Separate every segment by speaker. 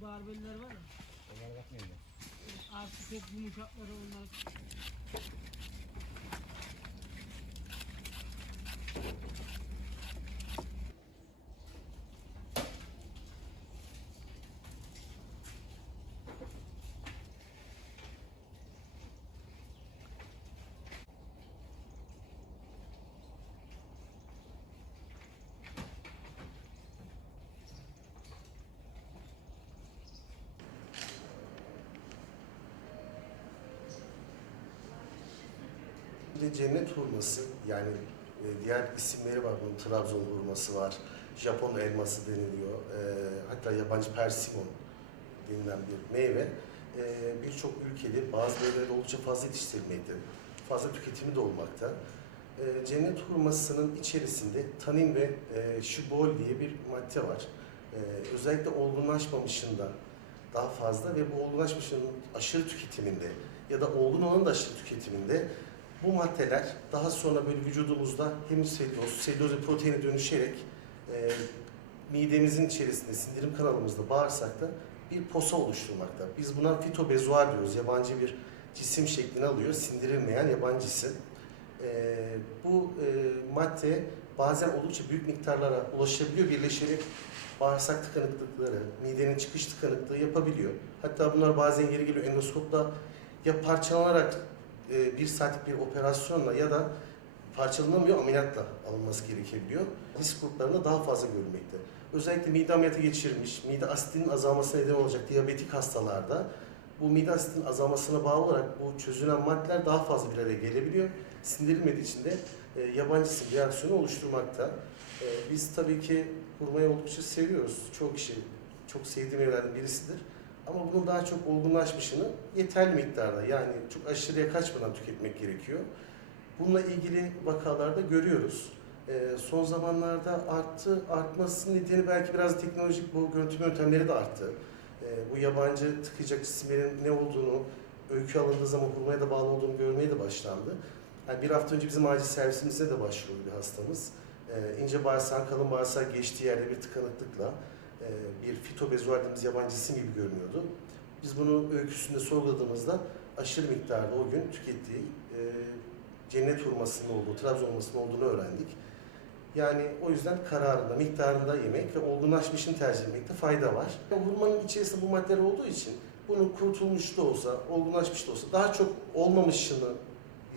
Speaker 1: barbeliler var ya.
Speaker 2: Onlara bakmayın da.
Speaker 1: Artık hep yumuşakları onlar.
Speaker 3: Bir de cennet hurması yani e, diğer isimleri var bunun Trabzon hurması var, Japon elması deniliyor, e, hatta yabancı persimon denilen bir meyve. E, Birçok ülkede bazı meyveleri oldukça fazla yetiştirilmekte, fazla tüketimi de olmakta. Cennet hurmasının içerisinde tanin ve e, şibol diye bir madde var. Özellikle olgunlaşmamışında daha fazla ve bu olgunlaşmışın aşırı tüketiminde ya da olgun olanın da aşırı tüketiminde bu maddeler daha sonra böyle vücudumuzda hem selüloz, selüloz ve proteine dönüşerek e, midemizin içerisinde, sindirim kanalımızda, bağırsakta bir posa oluşturmakta. Biz buna fitobezuar diyoruz. Yabancı bir cisim şeklini alıyor. Sindirilmeyen yabancı cisim. E, bu e, madde bazen oldukça büyük miktarlara ulaşabiliyor. Birleşerek bağırsak tıkanıklıkları, midenin çıkış tıkanıklığı yapabiliyor. Hatta bunlar bazen yeri geliyor endoskopla ya parçalanarak e, bir saatlik bir operasyonla ya da parçalanamıyor ameliyatla alınması gerekebiliyor. Risk gruplarında daha fazla görülmekte. Özellikle mide ameliyatı geçirmiş, mide asitinin azalmasına neden olacak diyabetik hastalarda bu mide asitinin azalmasına bağlı olarak bu çözülen maddeler daha fazla bir araya gelebiliyor. Sindirilmediği için de e, yabancı isim reaksiyonu oluşturmakta. E, biz tabii ki hurmayı oldukça seviyoruz. Çoğu kişi çok sevdiği meyvelerden birisidir. Ama bunun daha çok olgunlaşmışını yeterli miktarda yani çok aşırıya kaçmadan tüketmek gerekiyor. Bununla ilgili vakalarda görüyoruz. Ee, son zamanlarda arttı, artmasının nedeni belki biraz teknolojik bu görüntü yöntemleri de arttı. Ee, bu yabancı tıkayacak cisimlerin ne olduğunu, öykü alındığı zaman hurmaya da bağlı olduğunu görmeye de başlandı. Yani bir hafta önce bizim acil servisimizde de başvurdu bir hastamız. Ee, ince bağırsağın kalın bağırsağa geçtiği yerde bir tıkanıklıkla e, bir fitobezuar dediğimiz yabancı cisim gibi görünüyordu. Biz bunu öyküsünde sorguladığımızda aşırı miktarda o gün tükettiği e, cennet hurmasının olduğu, Trabzon hurmasının olduğunu öğrendik. Yani o yüzden kararında, miktarında yemek ve olgunlaşmışını tercih etmekte fayda var. Hurmanın içerisinde bu maddeler olduğu için bunun kurutulmuş da olsa, olgunlaşmış da olsa daha çok olmamışını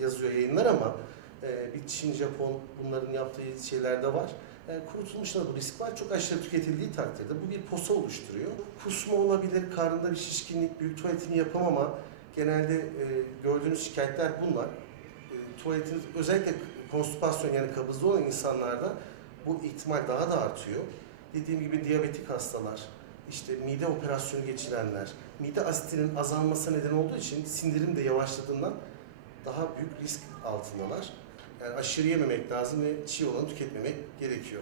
Speaker 3: yazıyor yayınlar ama e, bir Çin, Japon bunların yaptığı şeyler de var. E, kurutulmuş da bu risk var. Çok aşırı tüketildiği takdirde bu bir posa oluşturuyor. Kusma olabilir, karnında bir şişkinlik, büyük tuvaletini yapamama. Genelde e, gördüğünüz şikayetler bunlar. E, tuvaletin özellikle konstipasyon yani kabızlı olan insanlarda bu ihtimal daha da artıyor. Dediğim gibi diyabetik hastalar, işte mide operasyonu geçirenler, mide asitinin azalmasına neden olduğu için sindirim de yavaşladığından daha büyük risk altındalar. Yani aşırı yememek lazım ve çiğ olanı tüketmemek gerekiyor.